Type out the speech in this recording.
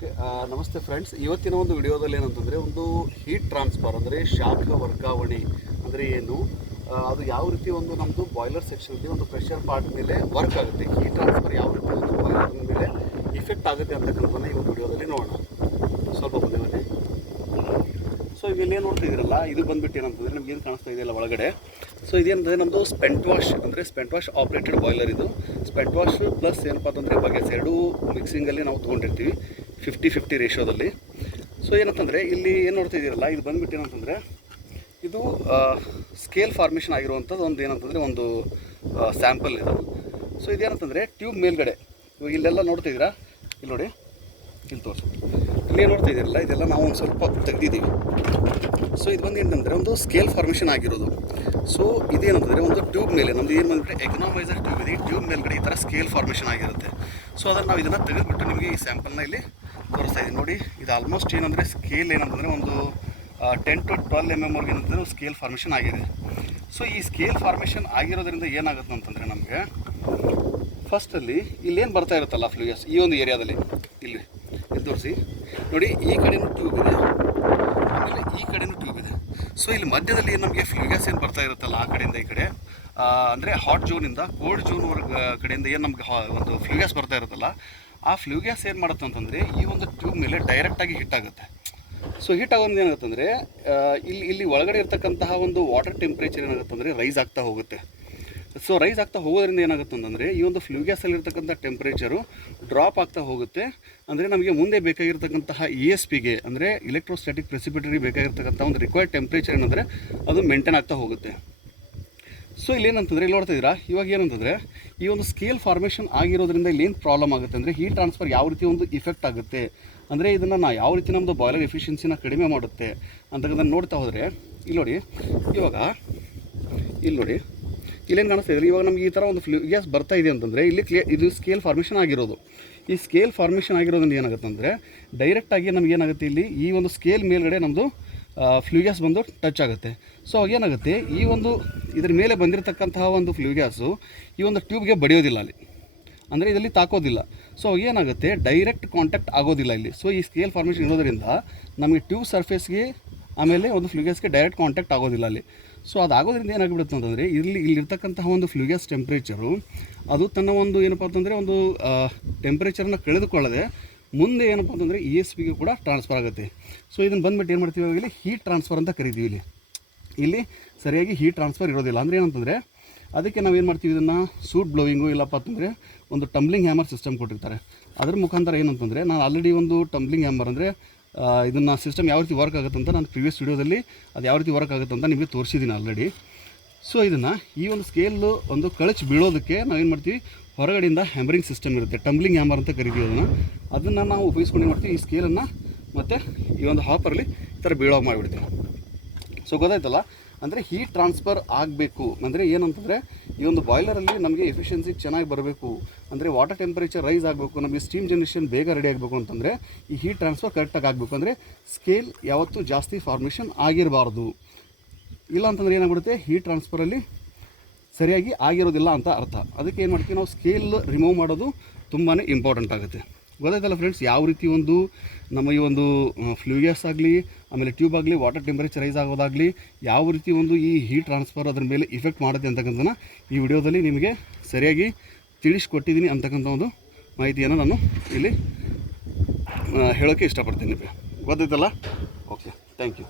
Okay ನಮಸ್ತೆ friends. ಇವತ್ತಿನ ಒಂದು ವಿಡಿಯೋದಲ್ಲಿ ಏನಂತಂದರೆ ಒಂದು ಹೀಟ್ ಟ್ರಾನ್ಸ್ಫರ್ ಅಂದರೆ ಶಾಖ ವರ್ಗಾವಣೆ ಅಂದರೆ ಏನು, ಅದು ಯಾವ ರೀತಿ ಒಂದು ನಮ್ಮದು ಬಾಯ್ಲರ್ ಸೆಕ್ಷನಲ್ಲಿ ಒಂದು ಪ್ರೆಷರ್ ಪಾರ್ಟ್ ಮೇಲೆ ವರ್ಕ್ ಆಗುತ್ತೆ, ಹೀಟ್ ಟ್ರಾನ್ಸ್ಫರ್ ಯಾವ ರೀತಿ ಒಂದು ಬಾಯ್ಲರ್ ಮೇಲೆ ಇಫೆಕ್ಟ್ ಆಗುತ್ತೆ ಅಂತಕ್ಕಂಥದ್ದನ್ನು ಈ ಒಂದು ವಿಡಿಯೋದಲ್ಲಿ ನೋಡೋಣ. ಸ್ವಲ್ಪ ಬಂದಿವಲ್ಲಿ. ಸೊ ಇಲ್ಲಿ ಏನು ನೋಡ್ತಿದ್ದೀರಲ್ಲ, ಇದು ಬಂದುಬಿಟ್ಟು ಏನಂತಂದರೆ ನಮ್ಗೆ ಏನು ಕಾಣಿಸ್ತಾ ಇದೆಯಲ್ಲ ಒಳಗಡೆ. ಸೊ ಇದೇನಂದರೆ ನಮ್ಮದು ಸ್ಪೆಂಟ್ ವಾಶ್ ಅಂದರೆ ಸ್ಪೆಂಟ್ ವಾಶ್ ಆಪ್ರೇಟೆಡ್ ಬಾಯ್ಲರ್. ಇದು ಸ್ಪೆಂಟ್ ವಾಶ್ ಪ್ಲಸ್ ಏನಪ್ಪ ಅಂತಂದರೆ ಬಗೆಸ್ ಎರಡೂ ಮಿಕ್ಸಿಂಗಲ್ಲಿ ನಾವು ತೊಗೊಂಡಿರ್ತೀವಿ 50-50 ರೇಷಿಯೋದಲ್ಲಿ. ಸೊ ಏನಂತಂದರೆ ಇಲ್ಲಿ ಏನು ನೋಡ್ತಿದ್ದೀರಲ್ಲ, ಇದು ಬಂದುಬಿಟ್ಟು ಏನಂತಂದರೆ ಇದು ಸ್ಕೇಲ್ ಫಾರ್ಮೇಷನ್ ಆಗಿರುವಂಥದ್ದು ಒಂದು ಏನಂತಂದರೆ ಒಂದು ಸ್ಯಾಂಪಲ್ ಇದು. ಸೊ ಇದೇನಂತಂದರೆ ಟ್ಯೂಬ್ ಮೇಲ್ಗಡೆ ಇವಾಗ ಇಲ್ಲೆಲ್ಲ ನೋಡ್ತಿದ್ದೀರಾ, ಇಲ್ಲಿ ನೋಡಿ, ಇಲ್ಲಿ ತೋರಿಸಿ, ಇಲ್ಲಿ ಏನು ನೋಡ್ತಿದ್ದೀರಲ್ಲ ಇದೆಲ್ಲ ನಾವು ಒಂದು ಸ್ವಲ್ಪ ತೆಗೆದಿದ್ದೀವಿ. ಸೊ ಇದು ಬಂದು ಏನಂದರೆ ಒಂದು ಸ್ಕೇಲ್ ಫಾರ್ಮೇಷನ್ ಆಗಿರೋದು. ಸೊ ಇದೇನಂತಂದರೆ ಒಂದು ಟ್ಯೂಬ್ ಮೇಲೆ ನಮ್ಮದು ಏನು ಬಂದುಬಿಟ್ಟು ಎಕನಾಮೈಸರ್ ಟ್ಯೂಬ್ ಇದೆ, ಈ ಟ್ಯೂಬ್ ಮೇಲ್ಗಡೆ ಈ ಥರ ಸ್ಕೇಲ್ ಫಾರ್ಮೇಷನ್ ಆಗಿರುತ್ತೆ. ಸೊ ಅದನ್ನು ನಾವು ಇದನ್ನು ತೆಗೆದುಬಿಟ್ಟು ನಿಮಗೆ ಈ ಸ್ಯಾಂಪಲ್ನ ಇಲ್ಲಿ ತೋರಿಸ್ತಾ ಇದ್ದೀನಿ ನೋಡಿ. ಇದು ಆಲ್ಮೋಸ್ಟ್ ಏನಂದರೆ ಸ್ಕೇಲ್ ಏನಂತಂದರೆ ಒಂದು 10 to 12 mm ವರೆಗೆ ಏನಂತಂದರೆ ಸ್ಕೇಲ್ ಫಾರ್ಮೇಷನ್ ಆಗಿದೆ. ಸೊ ಈ ಸ್ಕೇಲ್ ಫಾರ್ಮೇಷನ್ ಆಗಿರೋದ್ರಿಂದ ಏನಾಗುತ್ತೆ ಅಂತಂದರೆ ನಮಗೆ ಫಸ್ಟಲ್ಲಿ ಇಲ್ಲೇನು ಬರ್ತಾ ಇರುತ್ತಲ್ಲ ಫ್ಲೂಯಿಡ್ಸ್ ಈ ಒಂದು ಏರಿಯಾದಲ್ಲಿ, ಇಲ್ಲಿ ತೋರಿಸಿ ನೋಡಿ, ಈ ಕಡೆಯೂ ಟ್ಯೂಬ್ ಇದೆ, ಆಮೇಲೆ ಈ ಕಡೆಯೂ ಟ್ಯೂಬ್ ಇದೆ. ಸೊ ಇಲ್ಲಿ ಮಧ್ಯದಲ್ಲಿ ನಮಗೆ ಫ್ಲೂಯಿಡ್ಸ್ ಏನು ಬರ್ತಾ ಇರುತ್ತಲ್ಲ ಆ ಕಡೆಯಿಂದ ಈ ಕಡೆ, ಅಂದರೆ ಹಾಟ್ ಝೋನಿಂದ ಕೋಲ್ಡ್ ಝೋನ್ವರೆಗೆ ಕಡೆಯಿಂದ ಏನು ನಮಗೆ ಒಂದು ಫ್ಲೂಯಿಡ್ಸ್ ಬರ್ತಾ ಇರುತ್ತಲ್ಲ, ಆ ಫ್ಲೂಯಿಡ್ಸ್ ಏನು ಮಾಡುತ್ತೆ ಅಂತಂದರೆ ಈ ಒಂದು ಟ್ಯೂಬ್ ಮೇಲೆ ಡೈರೆಕ್ಟಾಗಿ ಹಿಟ್ ಆಗುತ್ತೆ. ಸೊ ಹೀಟ್ ಆಗೋದು ಏನಾಗುತ್ತೆ ಅಂದರೆ ಇಲ್ಲಿ ಒಳಗಡೆ ಇರ್ತಕ್ಕಂತಹ ಒಂದು ವಾಟರ್ ಟೆಂಪ್ರೇಚರ್ ಏನಾಗುತ್ತೆ ಅಂದರೆ ರೈಸ್ ಆಗ್ತಾ ಹೋಗುತ್ತೆ. ಸೊ ರೈಸ್ ಆಗ್ತಾ ಹೋಗೋದ್ರಿಂದ ಏನಾಗುತ್ತೆ ಅಂತಂದರೆ ಈ ಒಂದು ಫ್ಲೂಯಿಡ್ಸಲ್ಲಿರ್ತಕ್ಕಂಥ ಟೆಂಪ್ರೇಚರು ಡ್ರಾಪ್ ಆಗ್ತಾ ಹೋಗುತ್ತೆ. ಅಂದರೆ ನಮಗೆ ಮುಂದೆ ಬೇಕಾಗಿರ್ತಕ್ಕಂತಹ ESPಗೆ ಅಂದರೆ ಎಲೆಕ್ಟ್ರೋಸ್ಟ್ಯಾಟಿಕ್ ಪ್ರೆಸಿಪಿಟರಿ ಬೇಕಾಗಿರ್ತಕ್ಕಂಥ ಒಂದು ರಿಕ್ವೈರ್ಡ್ ಟೆಂಪ್ರೇಚರ್ ಏನಂದರೆ ಅದು ಮೇಂಟೈನ್ ಆಗ್ತಾ ಹೋಗುತ್ತೆ. ಸೊ ಇಲ್ಲೇನಂತಂದರೆ ಇಲ್ಲಿ ನೋಡ್ತಾ ಇದ್ದೀರಾ, ಇವಾಗ ಏನಂತಂದರೆ ಈ ಒಂದು ಸ್ಕೇಲ್ ಫಾರ್ಮೇಷನ್ ಆಗಿರೋದ್ರಿಂದ ಇಲ್ಲೇನು ಪ್ರಾಬ್ಲಮ್ ಆಗುತ್ತೆ ಅಂದರೆ ಹೀಟ್ ಟ್ರಾನ್ಸ್ಫರ್ ಯಾವ ರೀತಿ ಒಂದು ಇಫೆಕ್ಟ್ ಆಗುತ್ತೆ ಅಂದರೆ ಇದನ್ನು ನಾವು ಯಾವ ರೀತಿ ನಮ್ಮದು ಬಾಯ್ಲರ್ ಎಫಿಷಿಯನ್ಸಿನ ಕಡಿಮೆ ಮಾಡುತ್ತೆ ಅಂತಕ್ಕಂಥದ್ದು ನೋಡ್ತಾ ಹೋದರೆ ಇಲ್ಲಿ ನೋಡಿ, ಇವಾಗ ಇಲ್ಲಿ ನೋಡಿ, ಇಲ್ಲೇನು ಕಾಣಿಸ್ತಾ ಇದೆ, ಇವಾಗ ನಮಗೆ ಈ ಥರ ಒಂದು ಫ್ಲೂಯಿಡ್ಸ್ ಬರ್ತಾ ಇದೆ ಅಂತಂದರೆ ಇಲ್ಲಿ ಇದು ಸ್ಕೇಲ್ ಫಾರ್ಮೇಷನ್ ಆಗಿರೋದು. ಈ ಸ್ಕೇಲ್ ಫಾರ್ಮೇಷನ್ ಆಗಿರೋದ್ರಿಂದ ಏನಾಗುತ್ತೆ ಅಂದರೆ ಡೈರೆಕ್ಟಾಗಿ ನಮಗೇನಾಗುತ್ತೆ ಇಲ್ಲಿ ಈ ಒಂದು ಸ್ಕೇಲ್ ಮೇಲ್ಗಡೆ ನಮ್ಮದು ಫ್ಲೂಯಿಡ್ಸ್ ಬಂದು ಟಚ್ ಆಗುತ್ತೆ. ಸೊ ಅವಾಗೇನಾಗುತ್ತೆ ಈ ಒಂದು ಇದ್ರ ಮೇಲೆ ಬಂದಿರತಕ್ಕಂತಹ ಒಂದು ಫ್ಲೂಯಿಡ್ಸು ಈ ಒಂದು ಟ್ಯೂಬ್ಗೆ ಬಡಿಯೋದಿಲ್ಲ, ಅಲ್ಲಿ ಅಂದರೆ ಇದರಲ್ಲಿ ತಾಕೋದಿಲ್ಲ. ಸೊ ಏನಾಗುತ್ತೆ ಡೈರೆಕ್ಟ್ ಕಾಂಟ್ಯಾಕ್ಟ್ ಆಗೋದಿಲ್ಲ ಇಲ್ಲಿ. ಸೊ ಈ ಸ್ಕೇಲ್ ಫಾರ್ಮೇಷನ್ ಇರೋದ್ರಿಂದ ನಮಗೆ ಟ್ಯೂಬ್ ಸರ್ಫೇಸ್ಗೆ ಆಮೇಲೆ ಒಂದು ಫ್ಲೂಯಿಡ್ಸ್ಗೆ ಡೈರೆಕ್ಟ್ ಕಾಂಟ್ಯಾಕ್ಟ್ ಆಗೋದಿಲ್ಲ ಅಲ್ಲಿ. ಸೊ ಅದಾಗೋದ್ರಿಂದ ಏನಾಗಿಬಿಡುತ್ತೆ ಅಂತಂದರೆ ಇಲ್ಲಿರ್ತಕ್ಕಂತಹ ಒಂದು ಫ್ಲೂಯಿಡ್ಸ್ ಟೆಂಪ್ರೇಚರು ಅದು ತನ್ನ ಒಂದು ಏನಪ್ಪ ಅಂತಂದರೆ ಒಂದು ಟೆಂಪ್ರೇಚರನ್ನ ಕಳೆದುಕೊಳ್ಳದೆ ಮುಂದೆ ಏನಪ್ಪ ಅಂತಂದರೆ ESPಗೆ ಕೂಡ ಟ್ರಾನ್ಸ್ಫರ್ ಆಗುತ್ತೆ. ಸೊ ಇದನ್ನು ಬಂದುಬಿಟ್ಟು ಏನು ಮಾಡ್ತೀವಿ, ಇಲ್ಲಿ ಹೀಟ್ ಟ್ರಾನ್ಸ್ಫರ್ ಅಂತ ಕರಿತೀವಿ. ಇಲ್ಲಿ ಸರಿಯಾಗಿ ಹೀಟ್ ಟ್ರಾನ್ಸ್ಫರ್ ಇರೋದಿಲ್ಲ. ಅಂದರೆ ಏನಂತಂದರೆ ಅದಕ್ಕೆ ನಾವೇನು ಮಾಡ್ತೀವಿ, ಇದನ್ನು ಸೂಟ್ ಬ್ಲೋವಿಂಗು ಇಲ್ಲಪ್ಪ ಅಂತಂದರೆ ಒಂದು ಟಂಬ್ಲಿಂಗ್ ಹ್ಯಾಮರ್ ಸಿಸ್ಟಮ್ ಕೊಟ್ಟಿರ್ತಾರೆ. ಅದ್ರ ಮುಖಾಂತರ ಏನಂತಂದರೆ ನಾನು ಆಲ್ರೆಡಿ ಒಂದು ಟಂಬ್ಲಿಂಗ್ ಹ್ಯಾಮರ್ ಅಂದರೆ ಇದನ್ನು ಸಿಸ್ಟಮ್ ಯಾವ ರೀತಿ ವರ್ಕ್ ಆಗುತ್ತೆ ಅಂತ ನಾನು ಪ್ರಿವಿಯಸ್ ವಿಡಿಯೋದಲ್ಲಿ ಅದು ಯಾವ ರೀತಿ ವರ್ಕ್ ಆಗುತ್ತೆ ಅಂತ ನಿಮಗೆ ತೋರಿಸಿದ್ದೀನಿ ಆಲ್ರೆಡಿ. ಸೊ ಇದನ್ನು ಈ ಒಂದು ಸ್ಕೇಲು ಒಂದು ಕಳಚಿ ಬೀಳೋದಕ್ಕೆ ನಾವೇನು ಮಾಡ್ತೀವಿ, ಹೊರಗಡೆಯಿಂದ ಹ್ಯಾಮರಿಂಗ್ ಸಿಸ್ಟಮ್ ಇರುತ್ತೆ, ಟಂಬ್ಲಿಂಗ್ ಹ್ಯಾಮರ್ ಅಂತ ಕರಿತೀವಿ. ಅದನ್ನು ನಾವು ಉಪಯೋಗಿಸ್ಕೊಂಡು ಏನು ಮಾಡ್ತೀವಿ, ಈ ಸ್ಕೇಲನ್ನು ಮತ್ತು ಈ ಒಂದು ಹಾಪರಲ್ಲಿ ಈ ಥರ ಬೀಳೋ ಮಾಡಿಬಿಡ್ತೀವಿ. ಸೊ ಗೊತ್ತಾಯ್ತಲ್ಲ, ಅಂದರೆ ಹೀಟ್ ಟ್ರಾನ್ಸ್ಫರ್ ಆಗಬೇಕು ಅಂದರೆ ಏನಂತಂದರೆ ಈ ಒಂದು ಬಾಯ್ಲರಲ್ಲಿ ನಮಗೆ ಎಫಿಷಿಯನ್ಸಿ ಚೆನ್ನಾಗಿ ಬರಬೇಕು, ಅಂದರೆ ವಾಟರ್ ಟೆಂಪರೇಚರ್ ರೈಸ್ ಆಗಬೇಕು, ನಮಗೆ ಸ್ಟೀಮ್ ಜನ್ರೇಷನ್ ಬೇಗ ರೆಡಿ ಆಗಬೇಕು ಅಂತಂದರೆ ಈ ಹೀಟ್ ಟ್ರಾನ್ಸ್ಫರ್ ಕರೆಕ್ಟಾಗಿ ಆಗಬೇಕು. ಅಂದರೆ ಸ್ಕೇಲ್ ಯಾವತ್ತೂ ಜಾಸ್ತಿ ಫಾರ್ಮೇಷನ್ ಆಗಿರಬಾರ್ದು. ಇಲ್ಲ ಅಂತಂದರೆ ಏನಾಗ್ಬಿಡುತ್ತೆ, ಹೀಟ್ ಟ್ರಾನ್ಸ್ಫರಲ್ಲಿ ಸರಿಯಾಗಿ ಆಗಿರೋದಿಲ್ಲ ಅಂತ ಅರ್ಥ. ಅದಕ್ಕೆ ಏನು ಮಾಡ್ತೀವಿ, ನಾವು ಸ್ಕೇಲ್ ರಿಮೂವ್ ಮಾಡೋದು ತುಂಬಾ ಇಂಪಾರ್ಟೆಂಟ್ ಆಗುತ್ತೆ. ಗೊತ್ತಾಯ್ತಲ್ಲ ಫ್ರೆಂಡ್ಸ್, ಯಾವ ರೀತಿ ಒಂದು ನಮ್ಮ ಈ ಒಂದು ಫ್ಲೂಯಿಡ್ಸ್ ಆಗಲಿ ಆಮೇಲೆ ಟ್ಯೂಬ್ ಆಗಲಿ ವಾಟರ್ ಟೆಂಪರೇಚರ್ ರೈಸ್ ಆಗೋದಾಗಲಿ ಯಾವ ರೀತಿ ಒಂದು ಈ ಹೀಟ್ ಟ್ರಾನ್ಸ್ಫರ್ ಅದರ ಮೇಲೆ ಇಫೆಕ್ಟ್ ಮಾಡುತ್ತೆ ಅಂತಕ್ಕಂಥದ್ದನ್ನು ಈ ವಿಡಿಯೋದಲ್ಲಿ ನಿಮಗೆ ಸರಿಯಾಗಿ ತಿಳಿಸ್ಕೊಟ್ಟಿದ್ದೀನಿ ಅಂತಕ್ಕಂಥ ಒಂದು ಮಾಹಿತಿಯನ್ನು ನಾನು ಇಲ್ಲಿ ಹೇಳೋಕ್ಕೆ ಇಷ್ಟಪಡ್ತೀನಿ. ಗೊತ್ತಾಯ್ತಲ್ಲ? Okay, thank you.